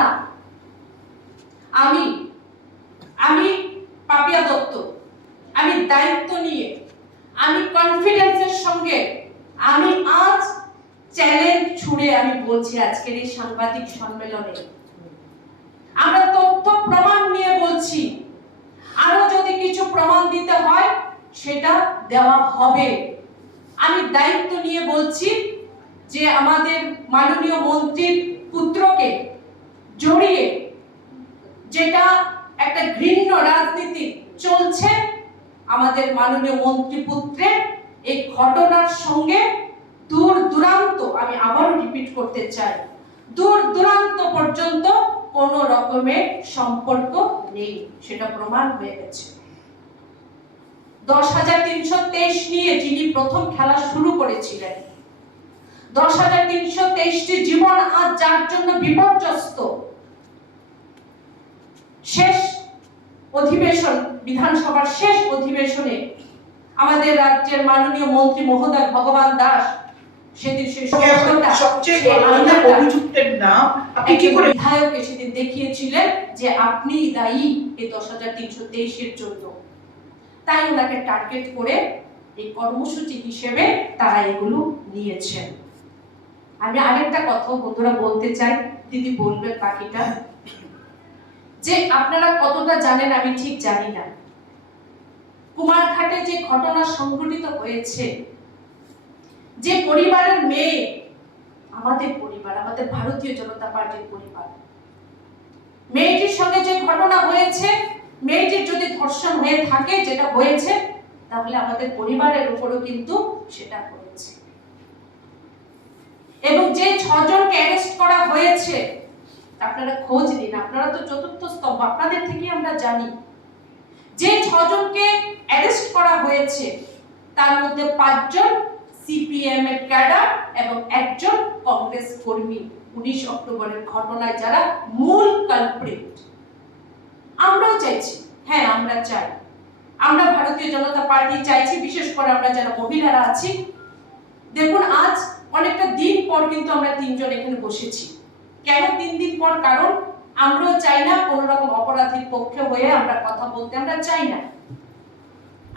ঘটনা আমি আমি পাপিয়া দত্ত আমি দায়িত্ব নিয়ে আমি কনফিডেন্সের সঙ্গে আমি আজ চ্যালেঞ্জ ছুড়ে আমি বলছি আজকের এই সাংবাদিক সম্মেলনে আমরা তথ্য প্রমাণ নিয়ে বলছি আরো যদি কিছু প্রমাণ দিতে হয় সেটা দেওয়া হবে। আমি দায়িত্ব নিয়ে বলছি যে আমাদের মাননীয় মন্ত্রীর পুত্রকে জড়িয়ে যেটা একটা ঘৃণ্য রাজনীতি চলছে আমাদের মাননীয় মন্ত্রী পুত্রের এই ঘটনার সঙ্গে দূর দূরান্ত আমি আবারও রিপিট করতে চাই দূর দূরান্ত পর্যন্ত কোন রকমের সম্পর্ক নেই সেটা প্রমাণ হয়ে গেছে। 10,323 নিয়ে যিনি প্রথম খেলা শুরু করেছিলেন 10,323টি জীবন আজ যার জন্য বিপর্যস্ত শেষ অধিবেশন বিধানসভার শেষ অধিবেশনে আমাদের রাজ্যের মাননীয় মন্ত্রী মহোদয় ভগবান দাস সেদিন অভিযুক্তের নাম আপনি কি করে বিধায়ককে সেদিন দেখিয়েছিলেন যে আপনি দায়ী এই 10,323 জন্য তাই ওনাকে টার্গেট করে এই কর্মসূচি হিসেবে তারা এগুলো নিয়েছেন। আমি আরেকটা কথা বন্ধুরা বলতে চাই দিদি বলবেন বাকিটা যে আপনারা কতটা জানেন আমি ঠিক জানি না কুমারঘাটে যে ঘটনা সংঘটিত হয়েছে যে পরিবারের মেয়ে আমাদের পরিবার আমাদের ভারতীয় জনতা পার্টির পরিবার মেয়েটির সঙ্গে যে ঘটনা হয়েছে মেয়েটির যদি ধর্ষণ হয়ে থাকে যেটা হয়েছে তাহলে আমাদের পরিবারের উপরও কিন্তু সেটা হয়েছে এবং যে 6 জনকে অ্যারেস্ট করা হয়েছে আপনারা খোঁজ নিন আপনারা তো চতুর্থ স্তম্ভ আপনাদের থেকে আমরা জানি যে 6 জনকে অ্যারেস্ট করা হয়েছে তার মধ্যে 5 জন সিপিএম এর ক্যাডার এবং একজন কংগ্রেস কর্মী 19 অক্টোবরের ঘটনায় যারা মূল কালপ্রিট। আমরাও চাইছি হ্যাঁ আমরা চাই আমরা ভারতীয় জনতা পার্টি চাইছি বিশেষ করে আমরা যারা মহিলারা আছি দেখুন আজ অনেকটা দিন পর কিন্তু আমরা 3 জন এখানে বসেছি কেন 3 দিন পর কারণ আমরাও চাই না কোন রকম অপরাধীর পক্ষে হয়ে আমরা কথা বলতে আমরা চাই না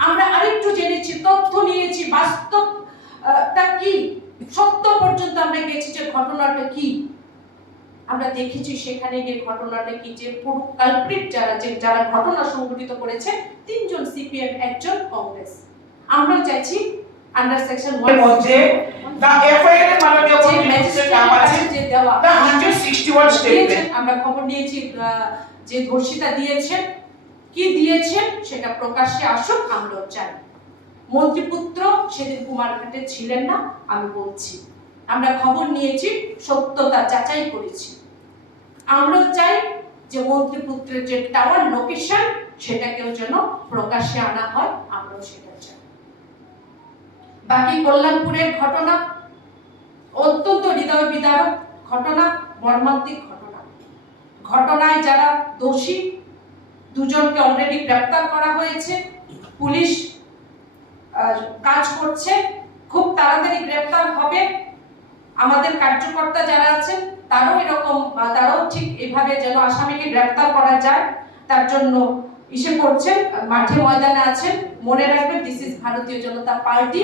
আমরা আরেকটু জেনেছি তথ্য নিয়েছি বাস্তবটা কি সত্য পর্যন্ত আমরা গেছি যে ঘটনাটা কি আমরা দেখেছি সেখানে গিয়ে ঘটনাটা কি যে পুরো কালপ্রিট যারা ঘটনা সংঘটিত করেছে 3 জন সিপিএম একজন কংগ্রেস আমরা চাইছি আন্ডার সেকশন 1 মধ্যে দা এফআইআর এর মাননীয় ম্যাজিস্ট্রেট নাম আছে যে দেওয়া দা 161 স্টেটমেন্ট আমরা খবর নিয়েছি যে ধর্ষিতা দিয়েছেন কি দিয়েছেন সেটা প্রকাশ্যে আসুক আমরাও চাই মন্ত্রীপুত্র সেদিন কুমারঘাটে ছিলেন না আমি বলছি আমরা খবর নিয়েছি সত্যতা যাচাই করেছি আমরাও চাই যে মন্ত্রীপুত্রের যে টাওয়ার লোকেশন সেটাকেও যেন প্রকাশ্যে আনা হয় আমরাও সেটা চাই। বাকি কল্যাণপুরের ঘটনা অত্যন্ত হৃদয় বিদারক ঘটনা মর্মান্তিক ঘটনায় যারা দোষী 2 জনকে অলরেডি গ্রেফতার করা হয়েছে পুলিশ কাজ করছে খুব তাড়াতাড়ি গ্রেফতার হবে আমাদের কার্যকর্তা যারা আছেন তারাও ঠিক এইভাবে যেন আসামিকে গ্রেফতার করা যায় তার জন্য করছেন মাঠে ময়দানে আছেন মনে রাখবেন দিস ইজ ভারতীয় জনতা পার্টি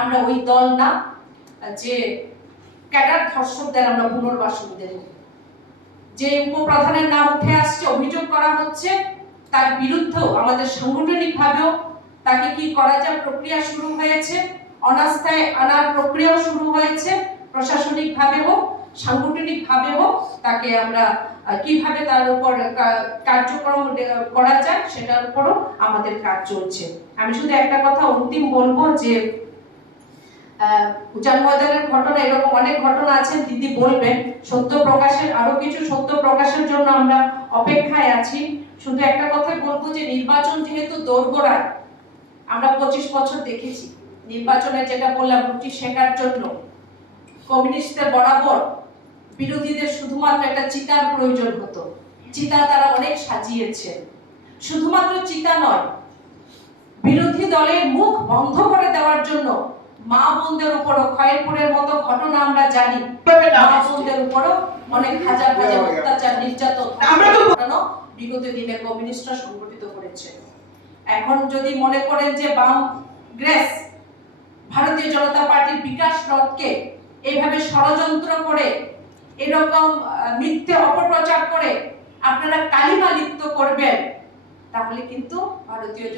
আমরা ওই দল না যে ক্যাডার ধর্ষকদের আমরা পুনর্বাসন দেব যে উপপ্রধানের নাম উঠে আসছে অভিযোগ করা হচ্ছে তার বিরুদ্ধেও আমাদের সাংগঠনিকভাবেও তাকে কি করা যায় প্রক্রিয়া শুরু হয়েছে অনাস্থায় আনার প্রক্রিয়াও শুরু হয়েছে প্রশাসনিকভাবে হোক সাংগঠনিকভাবে হোক তাকে আমরা কিভাবে তার উপর কার্যক্রম করা যায় সেটার উপরও আমাদের কাজ চলছে। আমি শুধু একটা কথা অন্তিম বলবো যে উজান ময়দানের ঘটনা এরকম অনেক ঘটনা আছে দিদি বলবেন সত্য প্রকাশের আরো কিছু সত্য প্রকাশের জন্য আমরা অপেক্ষায় আছি শুধু একটা কথা বলবো যে নির্বাচন যেহেতু দোরগোড়ায় আমরা 25 বছর দেখেছি নির্বাচনে যেটা বললাম রুটি শেখার জন্য কমিউনিস্টদের বরাবর বিরোধীদের শুধুমাত্র একটা চিতার প্রয়োজন হতো চিতা তারা অনেক সাজিয়েছে শুধুমাত্র চিতা নয় বিরোধী দলের মুখ বন্ধ করে দেওয়ার জন্য মা বোনদের উপরও খয়েরপুরের মতো ঘটনা আমরা জানি মা বোনদের উপরও অনেক হাজার হাজার অত্যাচার নির্যাতন বিগত দিনে কমিউনিস্টরা সংগঠিত করেছে। এখন যদি মনে করেন যে বাম গ্রেস ভারতীয় জনতা পার্টির বিকাশ রথকে এইভাবে ষড়যন্ত্র করে এরকম মিথ্যে অপপ্রচার করে আপনারা কালিমা লিপ্ত করবেন, তাহলে কিন্তু ভারতীয়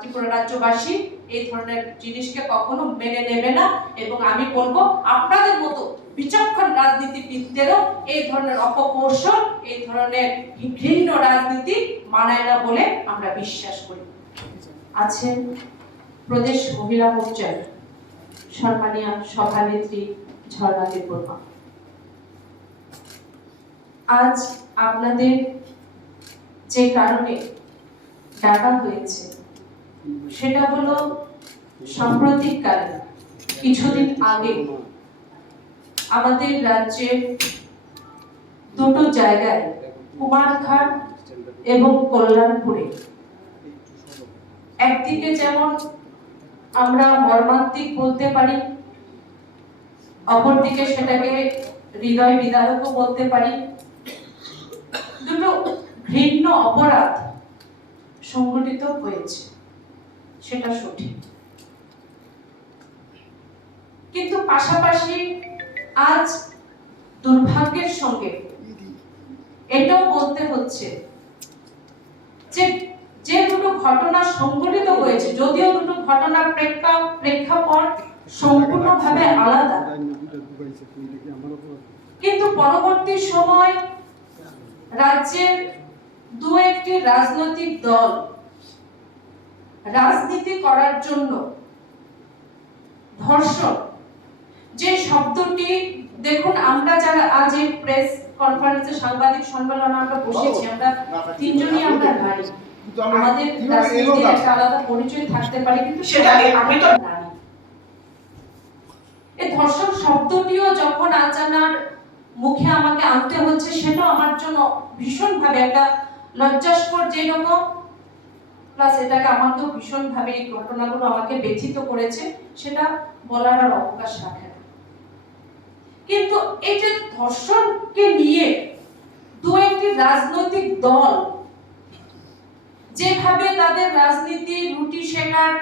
ত্রিপুরা রাজ্যবাসী এই ধরনের জিনিসকে কখনো মেনে নেবে না। এবং আমি বলবো আপনাদের মতো বিচক্ষণ রাজনীতিবিদদেরও এই ধরনের অপকৌশল, এই ধরনের ঘৃণ্য রাজনীতি মানায় না বলে আমরা বিশ্বাস করি। আছেন প্রদেশ মহিলা মোর্চার সম্মানীয় সভানেত্রী ঝর্ণা ত্রিপুরা। আজ আপনাদের যে কারণে ডাকা হয়েছে সেটা হলো সাম্প্রতিককালে কিছুদিন আগে আমাদের রাজ্যের দুটো জায়গায় কুমারঘাট এবং কল্যাণপুরে একদিকে যেমন আমরা মর্মান্তিক বলতে পারি, অপরদিকে সেটাকে হৃদয় বিদারকও বলতে পারি, দুটো ঘৃণ্য অপরাধ সংগঠিত হয়েছে, সেটা সঠিক। কিন্তু পাশাপাশি আজ দুর্ভাগ্যের সঙ্গে এটাও বলতে হচ্ছে যে যে দুটো ঘটনা সংঘটিত হয়েছে, যদিও দুটো ঘটনার প্রেক্ষাপট সম্পূর্ণভাবে আলাদা, কিন্তু পরবর্তী সময় রাজ্যের দু একটি রাজনৈতিক দল রাজনীতি করার জন্য ধর্ষণ যে শব্দটি, দেখুন আমরা যারা আজ এই প্রেস কনফারেন্সে সাংবাদিক সম্মেলনে আমরা বসেছি, আমরা তিনজনই আমরা নারী, আমাদের রাজনীতির একটা আলাদা পরিচয় থাকতে পারে, কিন্তু সেটা আমি তো নারী। এই ধর্ষণ শব্দটিও যখন আজ আমার মুখে আমাকে আনতে হচ্ছে, সেটা আমার জন্য ভীষণভাবে একটা লজ্জাস্কর যেরকম, প্লাস এটাকে আমাকেও ভীষণভাবে এই ঘটনাগুলো আমাকে ব্যথিত করেছে, সেটা বলার আর অবকাশ রাখে না। কিন্তু এই যে ধর্ষণকে নিয়ে দু একটি রাজনৈতিক দল যেভাবে তাদের রাজনীতি রুটি শেখার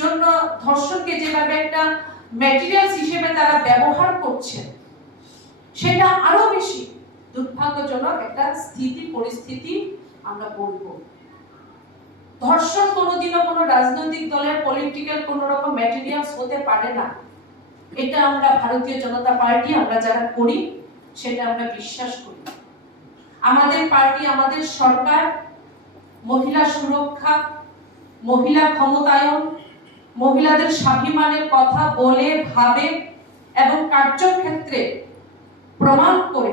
জন্য ধর্ষণকে যেভাবে একটা ম্যাটেরিয়ালস হিসেবে তারা ব্যবহার করছে, সেটা আরো বেশি দুর্ভাগ্যজনক একটা পরিস্থিতি আমরা বলবো। ধর্ষণ কোনোদিনও কোনো রাজনৈতিক দলের পলিটিক্যাল কোনো রকম ম্যাটেরিয়ালস হতে পারে না, এটা আমরা ভারতীয় জনতা পার্টি আমরা যারা করি সেটা আমরা বিশ্বাস করি। আমাদের পার্টি, আমাদের সরকার মহিলা সুরক্ষা, মহিলা ক্ষমতায়ন, মহিলাদের স্বাভিমানের কথা বলে, ভাবে এবং কার্যক্ষেত্রে প্রমাণ করে,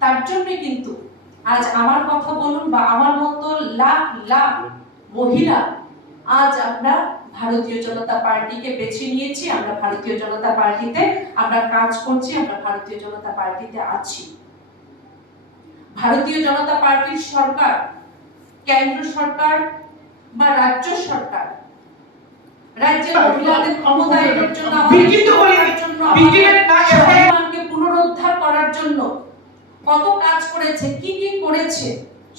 তার জন্য কিন্তু আজ আমার কথা বলুন বা আমার মতো লাখ লাখ মহিলা আজ আমরা ভারতীয় জনতা পার্টিকে বেছে নিয়েছি, আমরা ভারতীয় জনতা পার্টিতে আমরা কাজ করছি, আমরা ভারতীয় জনতা পার্টিতে আছি। ভারতীয় জনতা পার্টির সরকার, কেন্দ্র সরকার বা রাজ্য সরকার রাজ্যের মহিলাদের ক্ষমতায়নের জন্য, সম্মানকে পুনরুদ্ধার করার জন্য কত কাজ করেছে, কি কি করেছে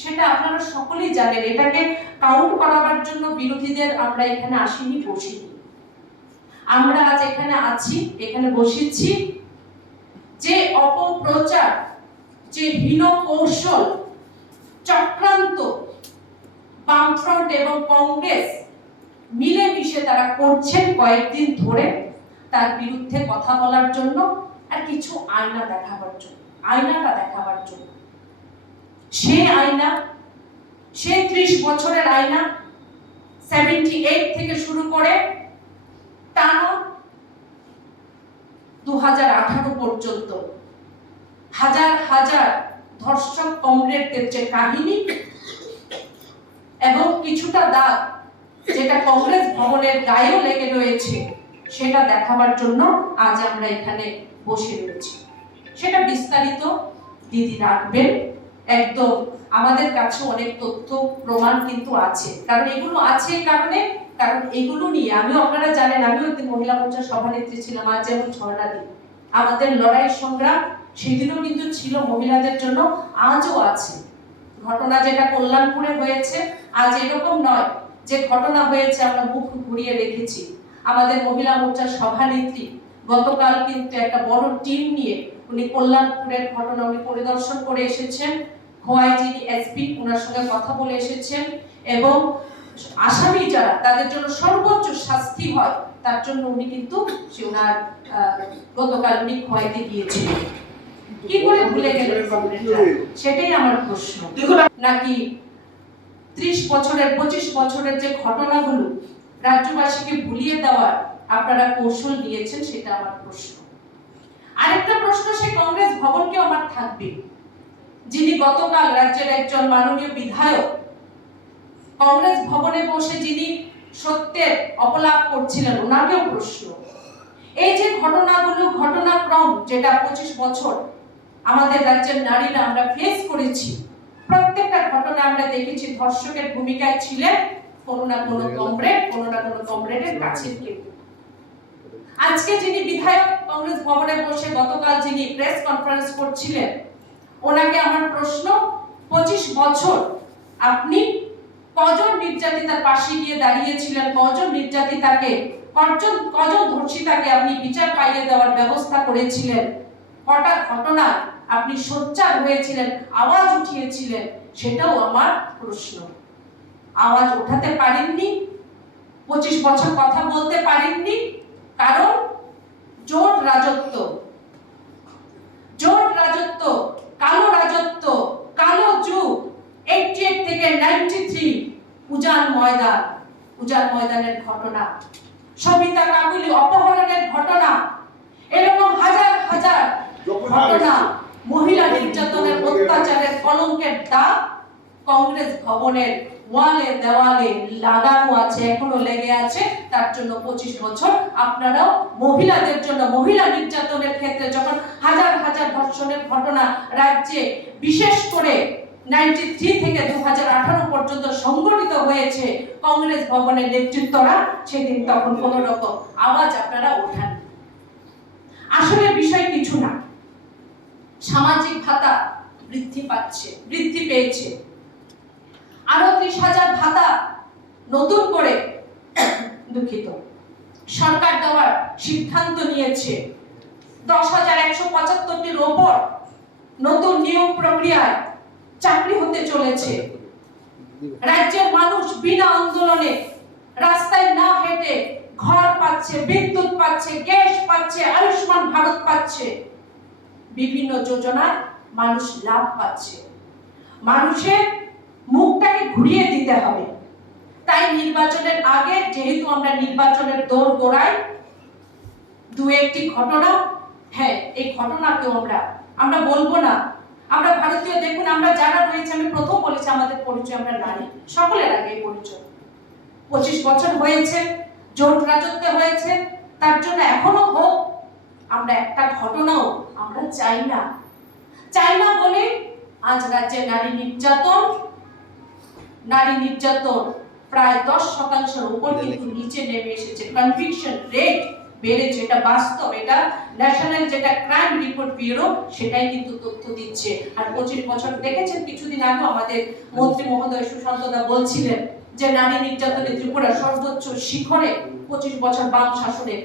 সেটা আপনারা সকলেই জানেন। এটাকে কাউন্ট করাবার জন্য বিরোধীদের আমরা এখানে আসিনি, বসিনি। আমরা আজ এখানে আছি, এখানে বসেছি যে অপপ্রচার, যে হীন কৌশল, চক্রান্ত বামফ্রন্ট এবং কংগ্রেস মিলেমিশে তারা করছেন কয়েকদিন ধরে, তার বিরুদ্ধে কথা বলার জন্য আর কিছু আয়না দেখাবার জন্য, আয়নাটা দেখাবার জন্য। সেই আয়না, সেই 30 বছরের আয়না, 78 থেকে শুরু করে টানা 2018 পর্যন্ত হাজার হাজার ধর্ষক কমরেডদের যে কাহিনী এবং কিছুটা দাগ যেটা কংগ্রেস ভবনের গায়েও লেগে রয়েছে, সেটা দেখাবার জন্য আজ আমরা এখানে বসে রয়েছি। সেটা বিস্তারিত দিদি রাখবেন, একদম আমাদের কাছে অনেক তথ্য প্রমাণ কিন্তু আছে, কারণ এগুলো আছে কারণ এগুলো নিয়ে আমিও, আপনারা জানেন আমিও একটি মহিলা মোর্চার সভানেত্রী ছিলাম, আজ যেমন ঝর্ণা দি, আমাদের লড়াই সংগ্রাম সেদিনও কিন্তু ছিল মহিলাদের জন্য, আজও আছে। ঘটনা যেটা কল্যাণপুরে হয়েছে আজ এরকম নয় যে ঘটনা হয়েছে আমরা মুখ ঘুরিয়ে রেখেছি। আমাদের মহিলা মোর্চার সভানেত্রী গতকাল কিন্তু একটা বড় টিম নিয়ে উনি কল্যাণপুরের ঘটনা উনি পরিদর্শন করে এসেছেন। খোয়াই যিনি এসপি ওনার সঙ্গে কথা বলে এসেছেন এবং আসামি যারা তাদের জন্য সর্বোচ্চ শাস্তি হয় তার জন্য উনি কিন্তু ওনার গতকাল উনি খোয়াইতে গিয়েছিলেন। কি করে ভুলে গেলেন সেটাই আমার প্রশ্ন। নাকি 30 বছরের 25 বছরের যে ঘটনাগুলো রাজ্যবাসীকে ভুলিয়ে দেওয়ার আপনারা কৌশল নিয়েছেন, সেটা আমার প্রশ্ন। আরেকটা প্রশ্ন সে কংগ্রেস ভবনকে আমার থাকবে, যিনি গতকাল রাজ্যের একজন মাননীয় বিধায়ক কংগ্রেস ভবনে বসে যিনি সত্যের অপলাপ করছিলেন, ওনাকেও প্রশ্ন। এই যে ঘটনাগুলো ঘটনাক্রম যেটা 25 বছর আমাদের রাজ্যের নারীরা আমরা ফেস করেছি, প্রত্যেকটা ঘটনা আমরা দেখেছি ধর্ষকের ভূমিকায় ছিলেন কোনো না কোনো কমরেড, কোনো না কোনো কমরেডের কাছে কেউ। আজকে যিনি বিধায়ক কংগ্রেস ভবনে বসে গতকাল যিনি প্রেস কনফারেন্স করছিলেন, ওনাকে আমার প্রশ্ন, 25 বছর আপনি কজন নির্যাতিতার পাশে গিয়ে দাঁড়িয়েছিলেন, কজন নির্যাতিতাকে কজন ধর্ষিতাকে আপনি বিচার পাইয়ে দেওয়ার ব্যবস্থা করেছিলেন, কটা ঘটনা আপনি সোচ্চার হয়েছিলেন, আওয়াজ উঠিয়েছিলেন, সেটাও আমার প্রশ্ন। আওয়াজ উঠাতে পারেননি, 25 বছর কথা বলতে পারেননি, কারণ জোট রাজত্ব, কালো রাজত্ব, কালো যুগ। 88 থেকে 93 উজান ময়দানের ঘটনা, সবিতা কাকুলি অপহরণের ঘটনা, এরকম হাজার হাজার ঘটনা, মহিলা নির্যাতনের অত্যাচারের কলঙ্কের দাগ কংগ্রেস ভবনের ওয়ালে দেওয়ালে লাগানো আছে, এখনো লেগে আছে। তার জন্য 25 বছর আপনারাও মহিলাদের জন্য, মহিলা নির্যাতনের ক্ষেত্রে যখন হাজার হাজার ধর্ষণের ঘটনা রাজ্যে বিশেষ করে 93 থেকে 2018 পর্যন্ত সংগঠিত হয়েছে কংগ্রেস ভবনের নেতৃত্বরা, সেদিন তখন কোন রকম আওয়াজ আপনারা ওঠান। আসলে বিষয় কিছু না, সামাজিক ভাতা বৃদ্ধি পেয়েছে, আরো 30,000 ভাতা নতুন করে সরকার দেওয়ার সিদ্ধান্ত নিয়েছে। 10,175টির ওপর নতুন নিয়োগ প্রক্রিয়ায় চাকরি হতে চলেছে। রাজ্যের মানুষ বিনা আন্দোলনে রাস্তায় না হেঁটে ঘর পাচ্ছে, বিদ্যুৎ পাচ্ছে, গ্যাস পাচ্ছে, আয়ুষ্মান ভারত পাচ্ছে, বিভিন্ন যোজনায় মানুষ লাভ পাচ্ছে। মানুষের মুখটাকে ঘুরিয়ে দিতে হবে। তাই নির্বাচনের আগে, যেহেতু আমরা নির্বাচনের দোরগোড়ায়, দু একটি ঘটনা, হ্যাঁ এই ঘটনাকেও আমরা বলবো না। আমরা ভারতীয়, দেখুন আমরা যারা রয়েছে, আমি প্রথম বলেছি আমাদের পরিচয় আমরা নারী, সকলের আগে পরিচয়। 25 বছর হয়েছে, জোট রাজত্ব হয়েছে, তার জন্য এখনো হোক, আমরা একটা ঘটনাও আমরা চাই না বলে আজ রাজ্যে নারী নির্যাতন প্রায় 10% উপর কিন্তু নিচে নেমে এসেছে। কনভিকশন রেট বেড়েছে, এটা বাস্তব, এটা ন্যাশনাল যেটা ক্রাইম রিপোর্ট ব্যুরো সেটাই কিন্তু তথ্য দিচ্ছে। আর 25 বছর দেখেছেন, কিছুদিন আগে আমাদের মন্ত্রী মহোদয় সুশান্ত দা বলছিলেন যে নারী নির্যাতনে ত্রিপুরা সর্বোচ্চ শিখরে 25 বছর বাম শাসনে